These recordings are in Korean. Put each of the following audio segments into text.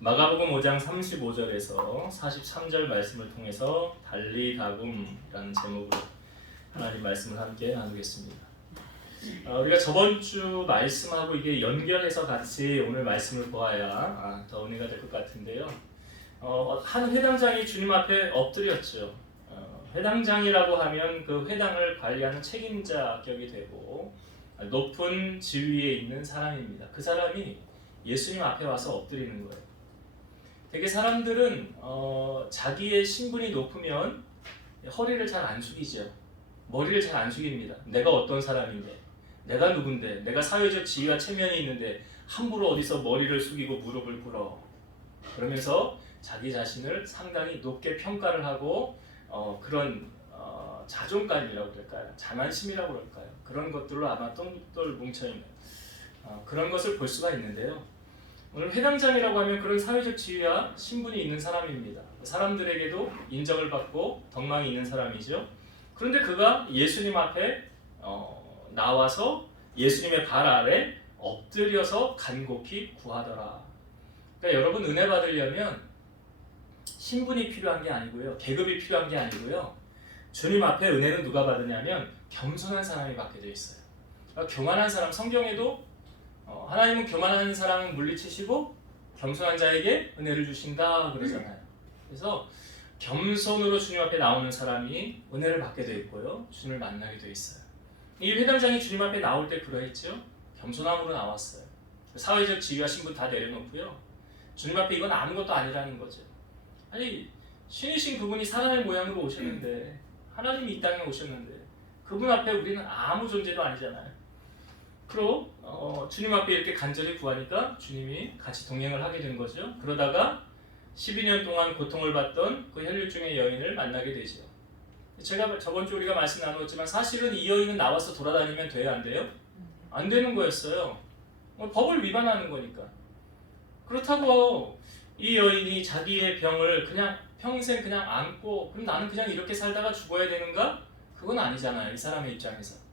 마가복음 5장 35절에서 43절 말씀을 통해서 달리다굼이라는 제목으로 하나님 말씀을 함께 나누겠습니다. 우리가 저번 주 말씀하고 이게 연결해서 같이 오늘 말씀을 보아야 더 은혜가 될 것 같은데요. 한 회당장이 주님 앞에 엎드렸죠. 회당장이라고 하면 그 회당을 관리하는 책임자 격이 되고 높은 지위에 있는 사람입니다. 그 사람이 예수님 앞에 와서 엎드리는 거예요. 되게 사람들은 자기의 신분이 높으면 허리를 잘 안 숙이죠. 머리를 잘 안 숙입니다. 내가 어떤 사람인데, 내가 누군데, 내가 사회적 지위와 체면이 있는데 함부로 어디서 머리를 숙이고 무릎을 꿇어. 그러면서 자기 자신을 상당히 높게 평가를 하고 그런 자존감이라고 그럴까요? 자만심이라고 그럴까요? 그런 것들로 아마 똘똘 뭉쳐있는 그런 것을 볼 수가 있는데요. 오늘 회당장이라고 하면 그런 사회적 지위와 신분이 있는 사람입니다. 사람들에게도 인정을 받고 덕망이 있는 사람이죠. 그런데 그가 예수님 앞에 나와서 예수님의 발 아래 엎드려서 간곡히 구하더라. 그러니까 여러분, 은혜 받으려면 신분이 필요한 게 아니고요, 계급이 필요한 게 아니고요, 주님 앞에 은혜는 누가 받으냐면 겸손한 사람이 받게 되어 있어요. 그러니까 교만한 사람, 성경에도 하나님은 교만한 사람은 물리치시고 겸손한 자에게 은혜를 주신다 그러잖아요. 그래서 겸손으로 주님 앞에 나오는 사람이 은혜를 받게 되어 있고요, 주님을 만나게 되어 있어요. 이 회당장이 주님 앞에 나올 때 그러했죠. 겸손함으로 나왔어요. 사회적 지위와 신분 다 내려놓고요, 주님 앞에 이건 아무것도 아니라는 거죠. 아니, 신이신 그분이 사람의 모양으로 오셨는데, 하나님이 이 땅에 오셨는데 그분 앞에 우리는 아무 존재도 아니잖아요. 그리고 주님 앞에 이렇게 간절히 구하니까 주님이 같이 동행을 하게 된 거죠. 그러다가 12년 동안 고통을 받던 그 혈류증의 여인을 만나게 되죠. 제가 저번 주 우리가 말씀 나누었지만 사실은 이 여인은 나와서 돌아다니면 돼요, 안 돼요? 안 되는 거였어요. 법을 위반하는 거니까. 그렇다고 이 여인이 자기의 병을 그냥 평생 그냥 안고 그럼 나는 그냥 이렇게 살다가 죽어야 되는가? 그건 아니잖아요, 이 사람의 입장에서.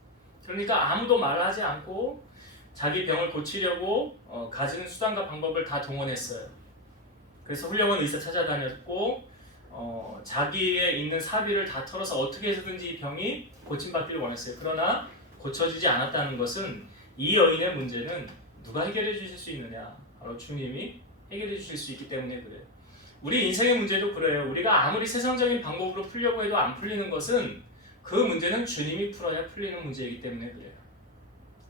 그러니까 아무도 말하지 않고 자기 병을 고치려고 가지는 수단과 방법을 다 동원했어요. 그래서 훌륭한 의사 찾아다녔고 자기의 있는 사비를 다 털어서 어떻게 해서든지 이 병이 고침받기를 원했어요. 그러나 고쳐지지 않았다는 것은 이 여인의 문제는 누가 해결해 주실 수 있느냐? 바로 주님이 해결해 주실 수 있기 때문에 그래요. 우리 인생의 문제도 그래요. 우리가 아무리 세상적인 방법으로 풀려고 해도 안 풀리는 것은 그 문제는 주님이 풀어야 풀리는 문제이기 때문에 그래요.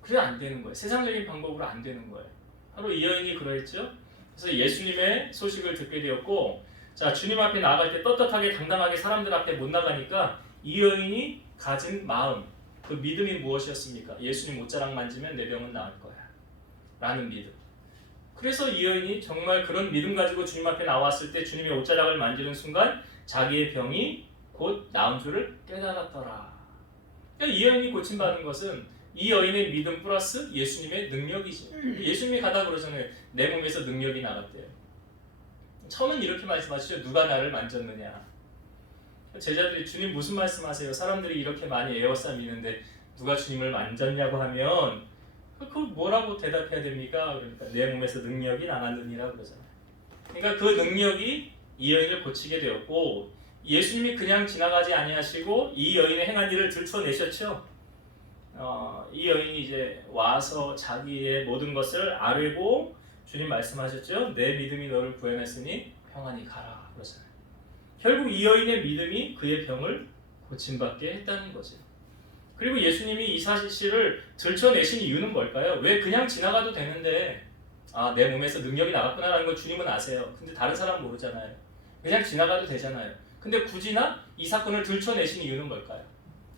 그래 안 되는 거예요. 세상적인 방법으로 안 되는 거예요. 바로 이 여인이 그러했죠. 그래서 예수님의 소식을 듣게 되었고, 자, 주님 앞에 나아갈 때 떳떳하게 당당하게 사람들 앞에 못 나가니까 이 여인이 가진 마음, 그 믿음이 무엇이었습니까? 예수님 옷자락 만지면 내 병은 나을 거야 라는 믿음. 그래서 이 여인이 정말 그런 믿음 가지고 주님 앞에 나왔을 때 주님의 옷자락을 만지는 순간 자기의 병이 곧 나은 줄을 깨달았더라. 그러니까 이 여인이 고침받은 것은 이 여인의 믿음 플러스 예수님의 능력이지. 예수님이 가다 그러잖아요. 내 몸에서 능력이 나갔대요. 처음엔 이렇게 말씀하시죠. 누가 나를 만졌느냐. 제자들이 주님 무슨 말씀하세요? 사람들이 이렇게 많이 에워싸미는데 누가 주님을 만졌냐고 하면 그 뭐라고 대답해야 됩니까? 그러니까 내 몸에서 능력이 나갔느니라 그러잖아요. 그러니까 그 능력이 이 여인을 고치게 되었고, 예수님이 그냥 지나가지 아니하시고 이 여인의 행한 일을 들춰내셨죠. 이 여인이 이제 와서 자기의 모든 것을 아뢰고 주님 말씀하셨죠. 내 믿음이 너를 구해냈으니 평안히 가라 그러잖아요. 결국 이 여인의 믿음이 그의 병을 고침받게 했다는 거죠. 그리고 예수님이 이 사실을 들춰내신 이유는 뭘까요? 왜 그냥 지나가도 되는데 내 몸에서 능력이 나갔구나라는 걸 주님은 아세요. 근데 다른 사람은 모르잖아요. 그냥 지나가도 되잖아요. 근데 굳이나 이 사건을 들춰내신 이유는 뭘까요?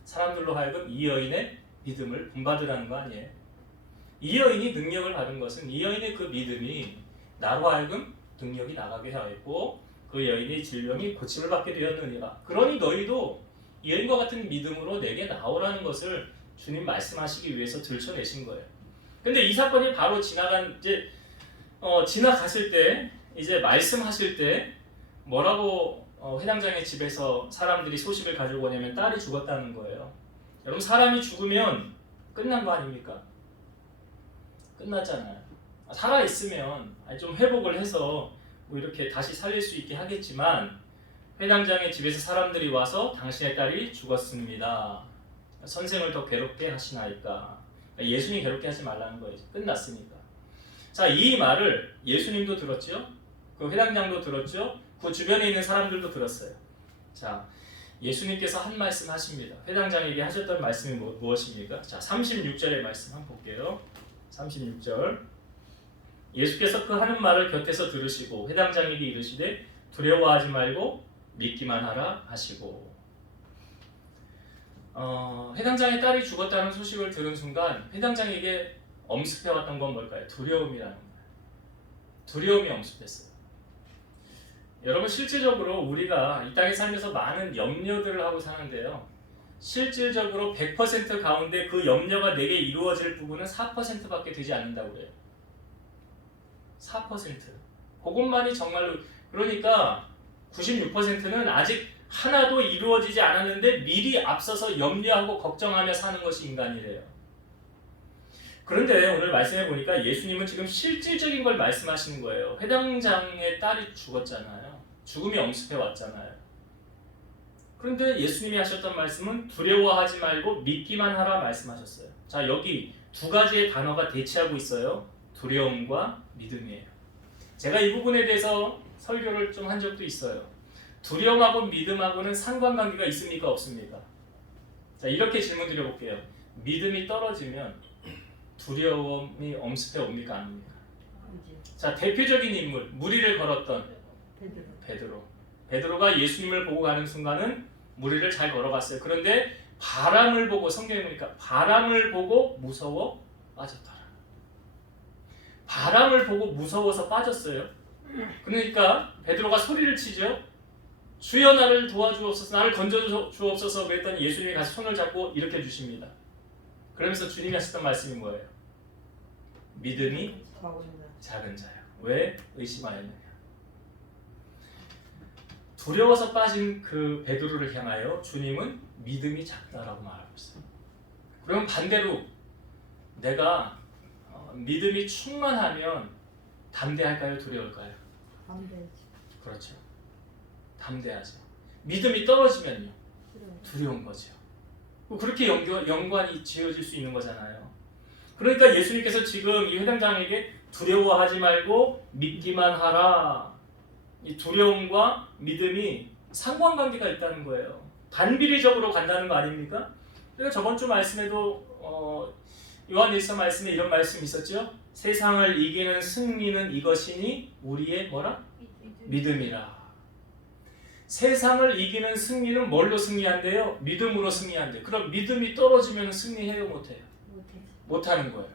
사람들로 하여금 이 여인의 믿음을 본받으라는 거 아니에요? 이 여인이 능력을 받은 것은 이 여인의 그 믿음이 나로 하여금 능력이 나가게 하였고 그 여인의 질병이 고침을 받게 되었느니라. 그러니 너희도 이 여인과 같은 믿음으로 내게 나오라는 것을 주님 말씀하시기 위해서 들춰내신 거예요. 근데 이 사건이 바로 지나갔을 때 이제 말씀하실 때 뭐라고 회당장의 집에서 사람들이 소식을 가지고 오냐면 딸이 죽었다는 거예요. 여러분, 사람이 죽으면 끝난 거 아닙니까? 끝났잖아요. 살아있으면 좀 회복을 해서 뭐 이렇게 다시 살릴 수 있게 하겠지만 회당장의 집에서 사람들이 와서 당신의 딸이 죽었습니다. 선생을 더 괴롭게 하시나이까. 예수님 괴롭게 하지 말라는 거예요. 끝났으니까. 자, 이 말을 예수님도 들었죠. 그 회당장도 들었죠. 그 주변에 있는 사람들도 들었어요. 자, 예수님께서 한 말씀 하십니다. 회당장에게 하셨던 말씀이 무엇입니까? 자, 36절의 말씀 한번 볼게요. 36절. 예수께서 그 하는 말을 곁에서 들으시고 회당장에게 이르시되 두려워하지 말고 믿기만 하라 하시고. 회당장의 딸이 죽었다는 소식을 들은 순간 회당장에게 엄습해왔던 건 뭘까요? 두려움이라는 거예요. 두려움이 엄습했어요. 여러분, 실질적으로 우리가 이 땅에 살면서 많은 염려들을 하고 사는데요, 실질적으로 100% 가운데 그 염려가 내게 이루어질 부분은 4%밖에 되지 않는다고 그래요. 4%. 그것만이 정말로, 그러니까 96%는 아직 하나도 이루어지지 않았는데 미리 앞서서 염려하고 걱정하며 사는 것이 인간이래요. 그런데 오늘 말씀해 보니까 예수님은 지금 실질적인 걸 말씀하시는 거예요. 회당장의 딸이 죽었잖아요. 죽음이 엄습해 왔잖아요. 그런데 예수님이 하셨던 말씀은 두려워하지 말고 믿기만 하라 말씀하셨어요. 자, 여기 두 가지의 단어가 대치하고 있어요. 두려움과 믿음이에요. 제가 이 부분에 대해서 설교를 좀 한 적도 있어요. 두려움하고 믿음하고는 상관관계가 있습니까? 없습니까? 자, 이렇게 질문 드려볼게요. 믿음이 떨어지면 두려움이 엄습해 옵니까? 안 옵니까? 자, 대표적인 인물, 무리를 걸었던 베드로가 예수님을 보고 가는 순간은 무리를 잘 걸어갔어요. 그런데 바람을 보고, 성경에 보니까 바람을 보고 무서워 빠졌더라. 바람을 보고 무서워서 빠졌어요. 그러니까 베드로가 소리를 치죠. 주여 나를 도와주옵소서, 나를 건져주옵소서. 그랬더니 예수님이 가서 손을 잡고 일으켜 주십니다. 그러면서 주님이 하셨던 말씀이 뭐예요? 믿음이 작은 자요. 왜 의심하였느냐? 두려워서 빠진 그 베드로를 향하여 주님은 믿음이 작다라고 말하고 있어요. 그럼 반대로 내가 믿음이 충만하면 담대할까요? 두려울까요? 담대하지. 그렇죠. 담대하죠. 믿음이 떨어지면요? 두려운 거죠. 그렇게 연관이 지어질 수 있는 거잖아요. 그러니까 예수님께서 지금 이 회당장에게 두려워하지 말고 믿기만 하라. 이 두려움과 믿음이 상관관계가 있다는 거예요. 반비례적으로 간다는 거 아닙니까? 그러니까 저번 주 말씀에도 요한일서 말씀에 이런 말씀이 있었죠. 세상을 이기는 승리는 이것이니 우리의 뭐라? 믿음이라. 세상을 이기는 승리는 뭘로 승리한대요? 믿음으로 승리한대요. 그럼 믿음이 떨어지면 승리해요? 못해요? 못하는 거예요.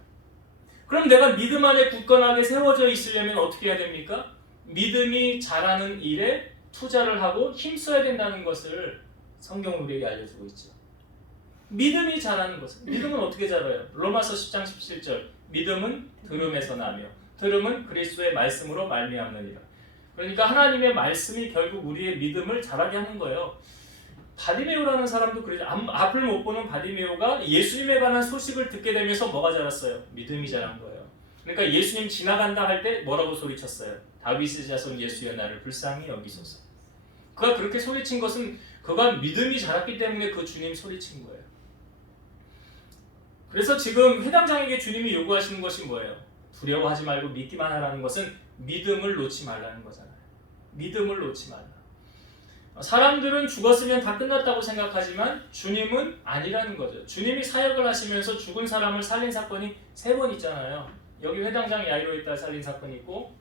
그럼 내가 믿음 안에 굳건하게 세워져 있으려면 어떻게 해야 됩니까? 믿음이 자라는 일에 투자를 하고 힘써야 된다는 것을 성경은 우리에게 알려주고 있죠. 믿음이 자라는 것은, 믿음은 어떻게 자라요? 로마서 10장 17절 믿음은 들음에서 나며 들음은 그리스도의 말씀으로 말미암느니라. 그러니까 하나님의 말씀이 결국 우리의 믿음을 자라게 하는 거예요. 바디메오라는 사람도 그러죠. 앞을 못 보는 바디메오가 예수님에 관한 소식을 듣게 되면서 뭐가 자랐어요? 믿음이 자란 거예요. 그러니까 예수님 지나간다 할 때 뭐라고 소리쳤어요? 다윗의 자손 예수여 나를 불쌍히 여기소서. 그가 그렇게 소리친 것은 그가 믿음이 자랐기 때문에 그 주님 소리친 거예요. 그래서 지금 회당장에게 주님이 요구하시는 것이 뭐예요? 두려워하지 말고 믿기만 하라는 것은 믿음을 놓지 말라는 거잖아요. 믿음을 놓지 말라. 사람들은 죽었으면 다 끝났다고 생각하지만 주님은 아니라는 거죠. 주님이 사역을 하시면서 죽은 사람을 살린 사건이 3번 있잖아요. 여기 회당장 야이로의 딸 살린 사건이 있고,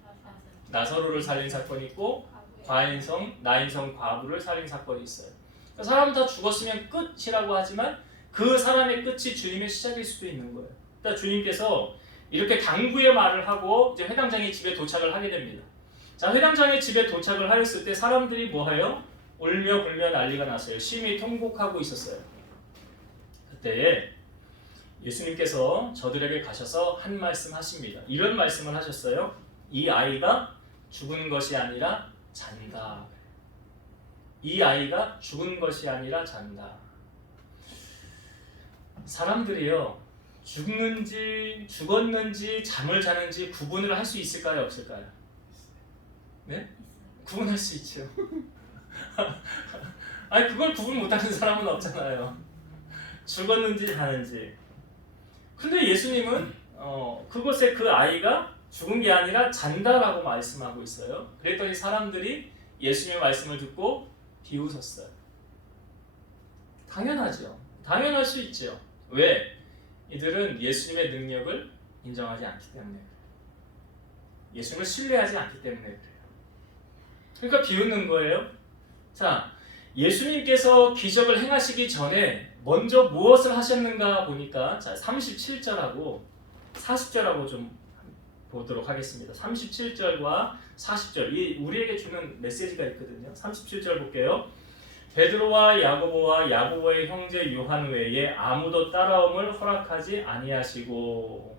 나사로를 살린 사건이 있고, 나인성 과부를 살린 사건이 있어요. 그러니까 사람은 다 죽었으면 끝이라고 하지만 그 사람의 끝이 주님의 시작일 수도 있는 거예요. 그러니까 주님께서 이렇게 당부의 말을 하고 이제 회당장의 집에 도착을 하게 됩니다. 자, 회당장의 집에 도착을 하였을 때 사람들이 뭐해요? 울며 불며 난리가 났어요. 심히 통곡하고 있었어요. 그때에 예수님께서 저들에게 가셔서 한 말씀 하십니다. 이런 말씀을 하셨어요. 이 아이가 죽은 것이 아니라 잔다. 이 아이가 죽은 것이 아니라 잔다. 사람들이요, 죽는지, 죽었는지, 잠을 자는지 구분을 할 수 있을까요? 없을까요? 네? 구분할 수 있죠. 아니 그걸 구분 못하는 사람은 없잖아요. 죽었는지 사는지. 근데 예수님은 그곳에 그 아이가 죽은 게 아니라 잔다라고 말씀하고 있어요. 그랬더니 사람들이 예수님의 말씀을 듣고 비웃었어요. 당연하죠. 당연할 수 있죠. 왜? 이들은 예수님의 능력을 인정하지 않기 때문에 그래요. 예수님을 신뢰하지 않기 때문에 그래요. 그러니까 비웃는 거예요. 자, 예수님께서 기적을 행하시기 전에 먼저 무엇을 하셨는가 보니까 자, 37절하고 40절하고 좀 보도록 하겠습니다. 37절과 40절, 이 우리에게 주는 메시지가 있거든요. 37절 볼게요. 베드로와 야고보의 형제 요한 외에 아무도 따라옴을 허락하지 아니하시고.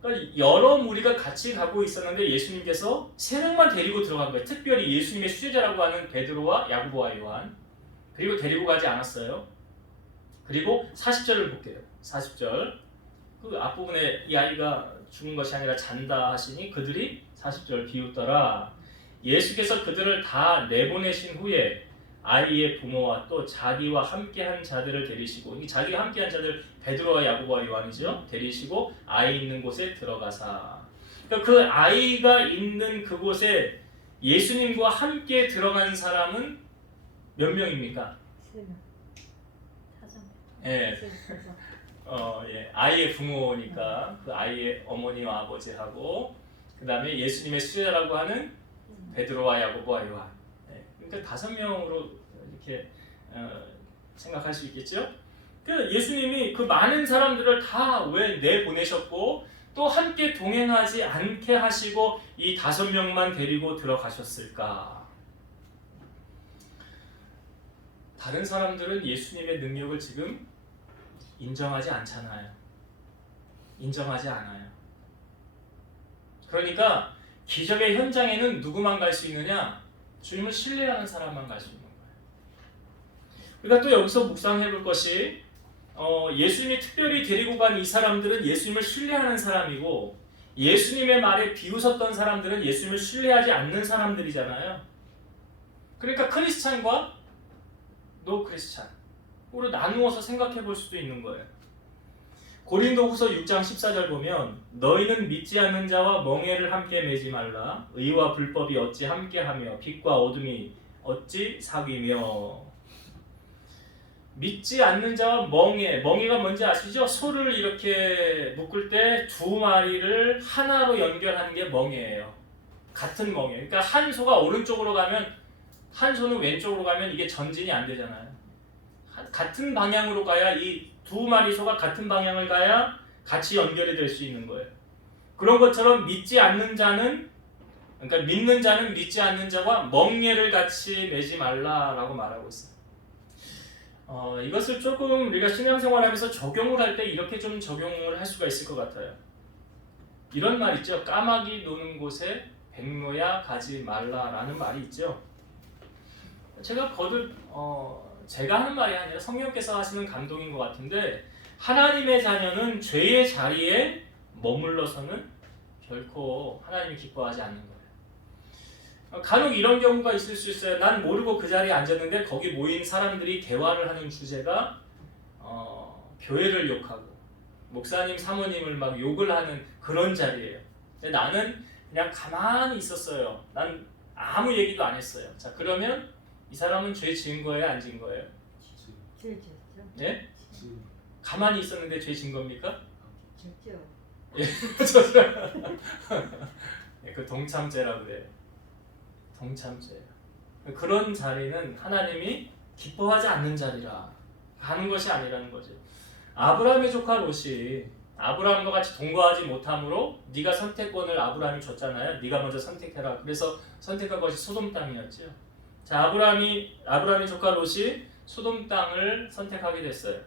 그러니까 여러 무리가 같이 가고 있었는데 예수님께서 세 명만 데리고 들어간 거예요. 특별히 예수님의 수제자라고 하는 베드로와 야고보와 요한. 그리고 데리고 가지 않았어요. 그리고 40절을 볼게요. 40절. 그 앞부분에 이 아이가 죽은 것이 아니라 잔다 하시니 그들이 40절 비웃더라. 예수께서 그들을 다 내보내신 후에 아이의 부모와 또 자기와 함께한 자들을 데리시고, 이 자기와 함께한 자들 베드로와 야고보와 요한이죠. 데리시고 아이 있는 곳에 들어가사. 그러니까 그 아이가 있는 그곳에 예수님과 함께 들어간 사람은 몇 명입니까? 3명. 5명. 예. 예. 아이의 부모니까 그 아이의 어머니와 아버지하고 그 다음에 예수님의 수제자라고 하는 베드로와 야고보와 요한. 예. 그러니까 5명으로 이렇게 생각할 수 있겠죠. 그 예수님이 그 많은 사람들을 다 왜 내보내셨고 또 함께 동행하지 않게 하시고 이 5명만 데리고 들어가셨을까? 다른 사람들은 예수님의 능력을 지금 인정하지 않잖아요. 인정하지 않아요. 그러니까 기적의 현장에는 누구만 갈 수 있느냐? 주님을 신뢰하는 사람만 갈 수 있는 거예요. 그러니까 또 여기서 묵상해 볼 것이 예수님이 특별히 데리고 간 이 사람들은 예수님을 신뢰하는 사람이고 예수님의 말에 비웃었던 사람들은 예수님을 신뢰하지 않는 사람들이잖아요. 그러니까 크리스찬과 노 크리스찬으로 나누어서 생각해 볼 수도 있는 거예요. 고린도후서 6장 14절 보면 너희는 믿지 않는 자와 멍에를 함께 매지 말라. 의와 불법이 어찌 함께하며 빛과 어둠이 어찌 사귀며. 믿지 않는 자와 멍에가 뭔지 아시죠? 소를 이렇게 묶을 때 2마리를 하나로 연결하는 게 멍에예요. 같은 멍에. 그러니까 한 소가 오른쪽으로 가면 한 소는 왼쪽으로 가면 이게 전진이 안 되잖아요. 같은 방향으로 가야 이 2마리 소가 같은 방향을 가야 같이 연결이 될 수 있는 거예요. 그런 것처럼 믿지 않는 자는, 그러니까 믿는 자는 믿지 않는 자와 멍에를 같이 매지 말라라고 말하고 있어요. 이것을 조금 우리가 신앙생활하면서 적용을 할 때 이렇게 좀 적용을 할 수가 있을 것 같아요. 이런 말 있죠. 까마귀 노는 곳에 백로야 가지 말라라는 말이 있죠. 제가 거듭 제가 하는 말이 아니라 성령께서 하시는 감동인 것 같은데 하나님의 자녀는 죄의 자리에 머물러서는 결코 하나님이 기뻐하지 않는 거예요. 간혹 이런 경우가 있을 수 있어요. 난 모르고 그 자리에 앉았는데 거기 모인 사람들이 대화를 하는 주제가 교회를 욕하고 목사님, 사모님을 막 욕을 하는 그런 자리예요. 근데 나는 그냥 가만히 있었어요. 난 아무 얘기도 안 했어요. 자, 그러면 이 사람은 죄 지은 거예요, 안 지은 거예요? 죄 지었죠. 네? 가만히 있었는데 죄 지은 겁니까? 지었죠. 예, 네, 그 동참죄라고 그래요. 동참죄. 그런 자리는 하나님이 기뻐하지 않는 자리라 하는 것이 아니라는 거죠. 아브라함의 조카 롯이 아브라함과 같이 동거하지 못함으로 네가 선택권을 아브라함이 줬잖아요. 네가 먼저 선택해라. 그래서 선택한 것이 소돔 땅이었죠. 자, 아브라함의 조카 롯이 소돔 땅을 선택하게 됐어요.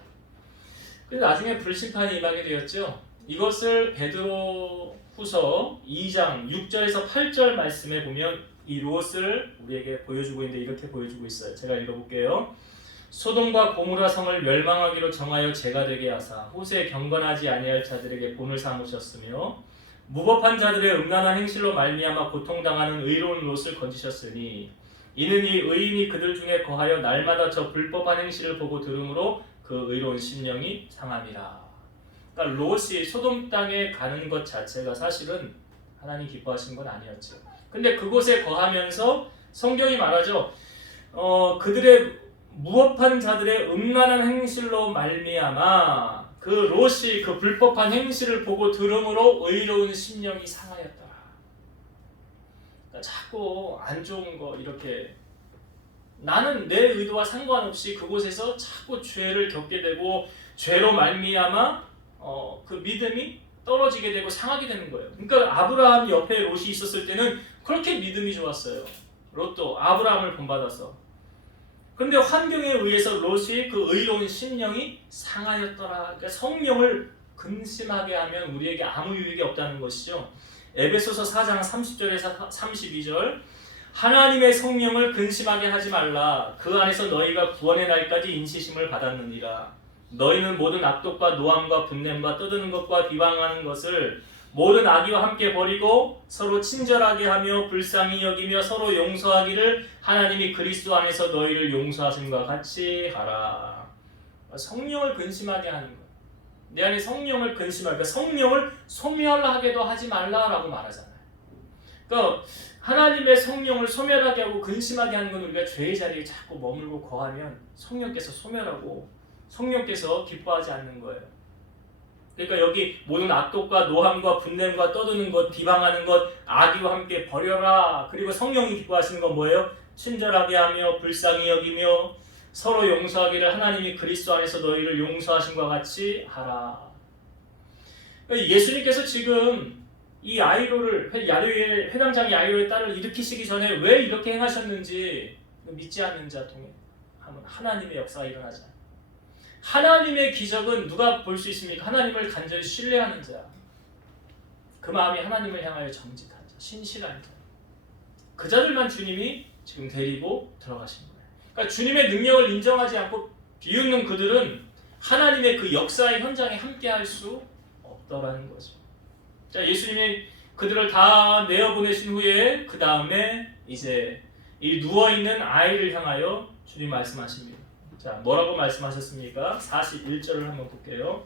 그래서 나중에 불심판이 임하게 되었죠. 이것을 베드로후서 2장 6절에서 8절 말씀에 보면 이 롯을 우리에게 보여주고 있는데 이렇게 보여주고 있어요. 제가 읽어볼게요. 소돔과 고모라 성을 멸망하기로 정하여 죄가 되게 하사 호세에 경건하지 아니할 자들에게 본을 삼으셨으며 무법한 자들의 음란한 행실로 말미암아 고통당하는 의로운 롯을 건지셨으니 이는 이 의인이 그들 중에 거하여 날마다 저 불법한 행실을 보고 들으므로 그 의로운 심령이 상함이라. 그러니까 롯이 소돔 땅에 가는 것 자체가 사실은 하나님 기뻐하신 건 아니었죠. 근데 그곳에 거하면서 성경이 말하죠. 그들의 무법한 자들의 음란한 행실로 말미암아 그 롯이 그 불법한 행실을 보고 들음으로 의로운 심령이 상하였더라. 그러니까 자꾸 안 좋은 거 이렇게 나는 내 의도와 상관없이 그곳에서 자꾸 죄를 겪게 되고 죄로 말미암아 그 믿음이 떨어지게 되고 상하게 되는 거예요. 그러니까 아브라함 옆에 롯이 있었을 때는 그렇게 믿음이 좋았어요. 롯도 아브라함을 본받아서. 그런데 환경에 의해서 롯이 그 의로운 심령이 상하였더라. 그러니까 성령을 근심하게 하면 우리에게 아무 유익이 없다는 것이죠. 에베소서 4장 30절에서 32절 하나님의 성령을 근심하게 하지 말라. 그 안에서 너희가 구원의 날까지 인치심을 받았느니라. 너희는 모든 악독과 노함과 분냄과 떠드는 것과 비방하는 것을 모든 악의와 함께 버리고 서로 친절하게 하며 불쌍히 여기며 서로 용서하기를 하나님이 그리스도 안에서 너희를 용서하심과 같이 하라. 성령을 근심하게 하는 것. 내 안에 성령을 근심하게, 그러니까 성령을 소멸하게도 하지 말라라고 말하잖아요. 그러니까 하나님의 성령을 소멸하게 하고 근심하게 하는 건 우리가 죄의 자리에 자꾸 머물고 거하면 성령께서 소멸하고 성령께서 기뻐하지 않는 거예요. 그러니까 여기 모든 악독과 노함과 분냄과 떠드는 것, 비방하는 것, 악의와 함께 버려라. 그리고 성령이 기뻐하시는 건 뭐예요? 친절하게 하며 불쌍히 여기며 서로 용서하기를 하나님이 그리스도 안에서 너희를 용서하심과 같이 하라. 그러니까 예수님께서 지금 이 야이로를 회당장 야이로의 딸을 일으키시기 전에 왜 이렇게 행하셨는지 믿지 않는 자 통해 하나님의 역사가 일어나잖아요. 하나님의 기적은 누가 볼 수 있습니까? 하나님을 간절히 신뢰하는 자, 그 마음이 하나님을 향하여 정직한 자, 신실한 자, 그 자들만 주님이 지금 데리고 들어가신 거예요. 그러니까 주님의 능력을 인정하지 않고 비웃는 그들은 하나님의 그 역사의 현장에 함께할 수 없더라는 거죠. 자, 예수님이 그들을 다 내어보내신 후에 그 다음에 이제 이 누워있는 아이를 향하여 주님 말씀하십니다. 자, 뭐라고 말씀하셨습니까? 41절을 한번 볼게요.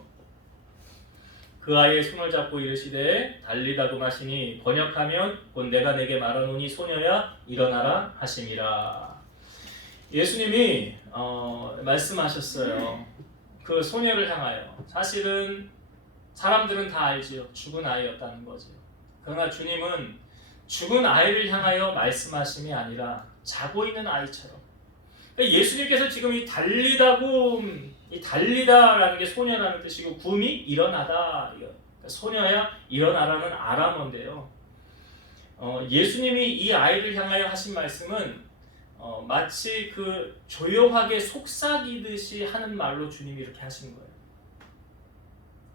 그 아이의 손을 잡고 이르시되 달리다고 하시니 번역하면 곧 내가 내게 말하노니 소녀야 일어나라 하심이라. 예수님이 말씀하셨어요. 그 소녀를 향하여. 사실은 사람들은 다 알지요. 죽은 아이였다는 거죠. 그러나 주님은 죽은 아이를 향하여 말씀하심이 아니라 자고 있는 아이처럼. 예수님께서 지금 이 달리다굼, 이 달리다라는 게 소녀라는 뜻이고 굼이 일어나다. 그러니까 소녀야 일어나라는 아람어인데요. 예수님이 이 아이를 향하여 하신 말씀은 마치 그 조용하게 속삭이듯이 하는 말로 주님이 이렇게 하신 거예요.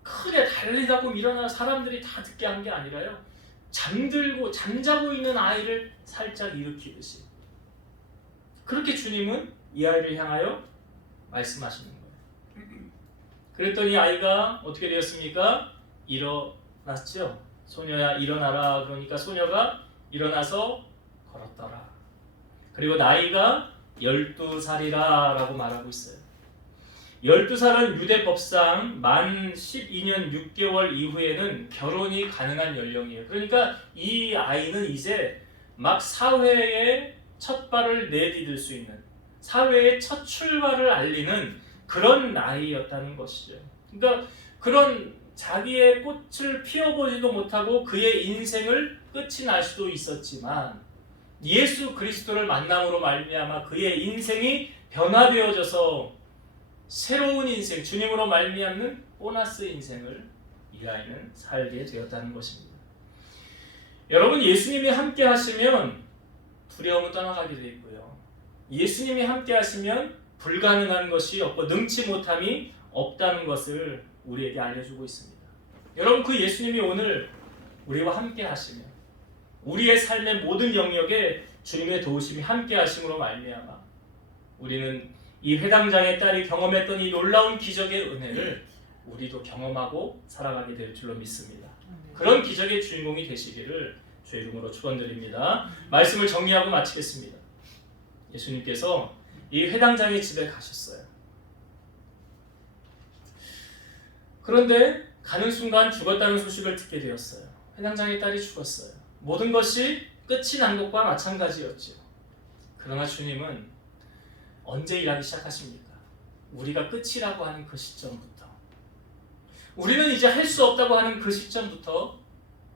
크게 달리다굼 일어나 사람들이 다 듣게 한 게 아니라요. 잠자고 있는 아이를 살짝 일으키듯이. 그렇게 주님은 이 아이를 향하여 말씀하시는 거예요. 그랬더니 아이가 어떻게 되었습니까? 일어났죠. 소녀야 일어나라. 그러니까 소녀가 일어나서 걸었더라. 그리고 나이가 12살이라 라고 말하고 있어요. 12살은 유대법상 만 12년 6개월 이후에는 결혼이 가능한 연령이에요. 그러니까 이 아이는 이제 막 사회에 첫 발을 내디딜 수 있는, 사회의 첫 출발을 알리는 그런 나이였다는 것이죠. 그러니까 그런 자기의 꽃을 피워보지도 못하고 그의 인생을 끝이 날 수도 있었지만 예수 그리스도를 만남으로 말미암아 그의 인생이 변화되어져서 새로운 인생, 주님으로 말미암는 보너스 인생을 이 아이는 살게 되었다는 것입니다. 여러분, 예수님이 함께 하시면 두려움은 떠나가게 되어 있고요. 예수님이 함께 하시면 불가능한 것이 없고 능치 못함이 없다는 것을 우리에게 알려주고 있습니다. 여러분, 그 예수님이 오늘 우리와 함께 하시면 우리의 삶의 모든 영역에 주님의 도우심이 함께 하심으로 말미암아 우리는 이 회당장의 딸이 경험했던 이 놀라운 기적의 은혜를 우리도 경험하고 살아가게 될 줄로 믿습니다. 그런 기적의 주인공이 되시기를 주의 이름으로 축원드립니다. 말씀을 정리하고 마치겠습니다. 예수님께서 이 회당장의 집에 가셨어요. 그런데 가는 순간 죽었다는 소식을 듣게 되었어요. 회당장의 딸이 죽었어요. 모든 것이 끝이 난 것과 마찬가지였죠. 그러나 주님은 언제 일하기 시작하십니까? 우리가 끝이라고 하는 그 시점부터, 우리는 이제 할 수 없다고 하는 그 시점부터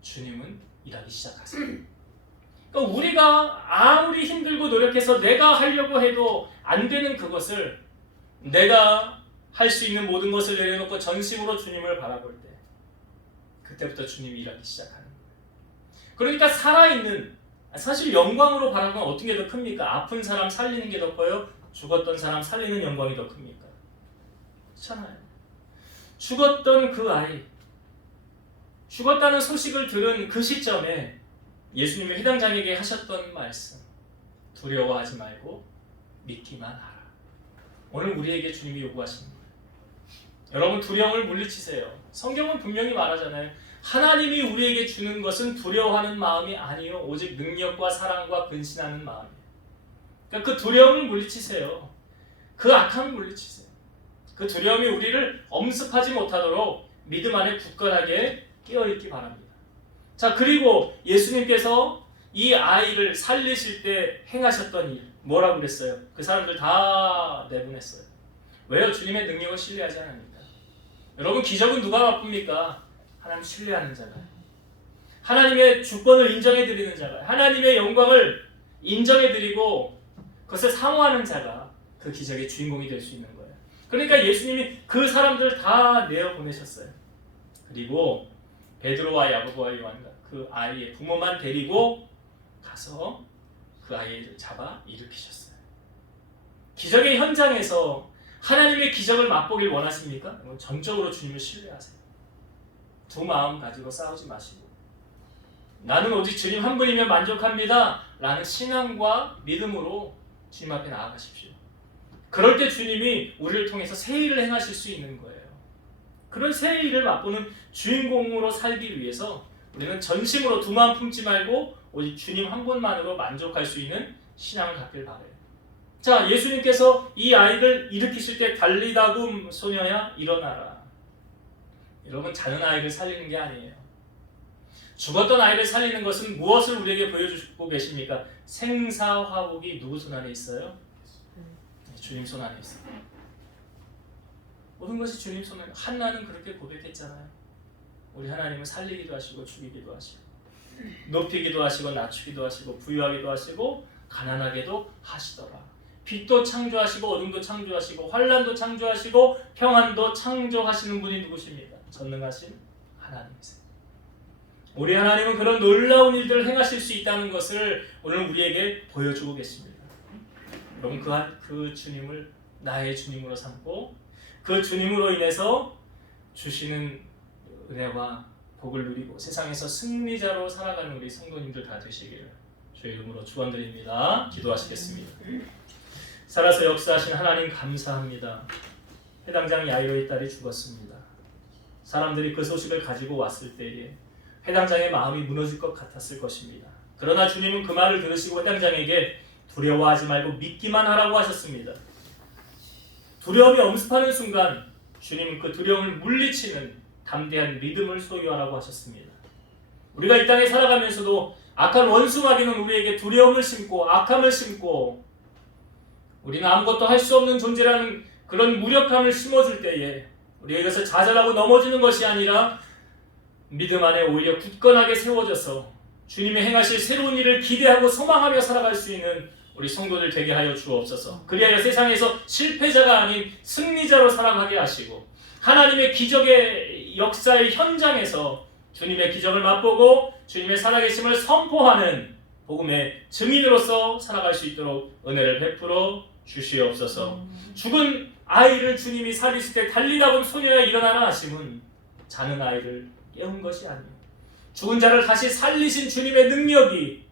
주님은 일하기 시작하세요. 그러니까 우리가 아무리 힘들고 노력해서 내가 하려고 해도 안 되는 그것을, 내가 할 수 있는 모든 것을 내려놓고 전심으로 주님을 바라볼 때, 그때부터 주님이 일하기 시작하는 거예요. 그러니까 살아있는, 사실 영광으로 바라보면 어떤 게 더 큽니까? 아픈 사람 살리는 게 더 커요? 죽었던 사람 살리는 영광이 더 큽니까? 그렇잖아요. 죽었던 그 아이, 죽었다는 소식을 들은 그 시점에 예수님이 회당장에게 하셨던 말씀, 두려워하지 말고 믿기만 하라. 오늘 우리에게 주님이 요구하십니다. 여러분, 두려움을 물리치세요. 성경은 분명히 말하잖아요. 하나님이 우리에게 주는 것은 두려워하는 마음이 아니요, 오직 능력과 사랑과 근신하는 마음이에요. 그러니까 그 두려움을 물리치세요. 그 악함을 물리치세요. 그 두려움이 우리를 엄습하지 못하도록 믿음 안에 굳건하게 깨어있기 바랍니다. 자, 그리고 예수님께서 이 아이를 살리실 때 행하셨던 일, 뭐라고 그랬어요? 그 사람들 다 내보냈어요. 왜요? 주님의 능력을 신뢰하지 않습니다. 여러분, 기적은 누가 맛봅니까? 하나님 신뢰하는 자가, 하나님의 주권을 인정해드리는 자가, 하나님의 영광을 인정해드리고 그것을 사모하는 자가 그 기적의 주인공이 될 수 있는 거예요. 그러니까 예수님이 그 사람들을 다 내어보내셨어요. 그리고 베드로와 야고보와 요한과 그 아이의 부모만 데리고 가서 그 아이를 잡아 일으키셨어요. 기적의 현장에서 하나님의 기적을 맛보길 원하십니까? 전적으로 주님을 신뢰하세요. 두 마음 가지고 싸우지 마시고, 나는 오직 주님 한 분이면 만족합니다 라는 신앙과 믿음으로 주님 앞에 나아가십시오. 그럴 때 주님이 우리를 통해서 새 일을 행하실 수 있는 거예요. 그런 새 일을 맛보는 주인공으로 살기 위해서 우리는 전심으로 두 마음 품지 말고 오직 주님 한 분만으로 만족할 수 있는 신앙을 갖길 바라요. 자, 예수님께서 이 아이를 일으키실 때 달리다굼 소녀야 일어나라. 여러분, 자는 아이를 살리는 게 아니에요. 죽었던 아이를 살리는 것은 무엇을 우리에게 보여주고 계십니까? 생사화복이 누구 손 안에 있어요? 주님 손 안에 있어요. 모든 것이 주님 손 안에. 한나는 그렇게 고백했잖아요. 우리 하나님은 살리기도 하시고 죽이기도 하시고, 높이기도 하시고 낮추기도 하시고, 부유하기도 하시고 가난하게도 하시더라. 빛도 창조하시고 어둠도 창조하시고 환난도 창조하시고 평안도 창조하시는 분이 누구십니까? 전능하신 하나님이세요. 우리 하나님은 그런 놀라운 일들을 행하실 수 있다는 것을 오늘 우리에게 보여주고 계십니다. 여러분, 그 주님을 나의 주님으로 삼고 그 주님으로 인해서 주시는 은혜와 복을 누리고 세상에서 승리자로 살아가는 우리 성도님들 다 되시기를 주의 이름으로 축원드립니다. 기도하시겠습니다. 살아서 역사하신 하나님 감사합니다. 회당장 야이로의 딸이 죽었습니다. 사람들이 그 소식을 가지고 왔을 때에 회당장의 마음이 무너질 것 같았을 것입니다. 그러나 주님은 그 말을 들으시고 회당장에게 두려워하지 말고 믿기만 하라고 하셨습니다. 두려움이 엄습하는 순간 주님은 그 두려움을 물리치는 담대한 믿음을 소유하라고 하셨습니다. 우리가 이 땅에 살아가면서도 악한 원수 마귀는 우리에게 두려움을 심고 악함을 심고 우리는 아무것도 할 수 없는 존재라는 그런 무력함을 심어줄 때에 우리가 이것을 좌절하고 넘어지는 것이 아니라 믿음 안에 오히려 굳건하게 세워져서 주님이 행하실 새로운 일을 기대하고 소망하며 살아갈 수 있는 우리 성도들 되게 하여 주옵소서. 그리하여 세상에서 실패자가 아닌 승리자로 살아가게 하시고 하나님의 기적의 역사의 현장에서 주님의 기적을 맛보고 주님의 살아계심을 선포하는 복음의 증인으로서 살아갈 수 있도록 은혜를 베풀어 주시옵소서. 죽은 아이를 주님이 살리실 때 달리다굼 소녀야 일어나라 하심은 자는 아이를 깨운 것이 아니에요. 죽은 자를 다시 살리신 주님의 능력이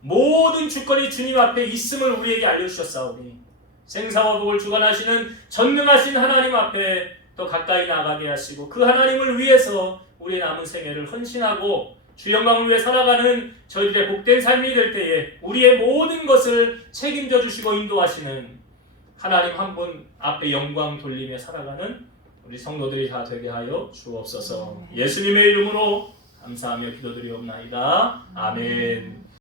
모든 주권이 주님 앞에 있음을 우리에게 알려주셨사오니 생사와 복을 주관하시는 전능하신 하나님 앞에 더 가까이 나가게 하시고 그 하나님을 위해서 우리의 남은 생애를 헌신하고 주 영광을 위해 살아가는 저희들의 복된 삶이 될 때에 우리의 모든 것을 책임져 주시고 인도하시는 하나님 한 분 앞에 영광 돌리며 살아가는 우리 성도들이 다 되게 하여 주옵소서. 예수님의 이름으로 감사하며 기도드리옵나이다. 아멘.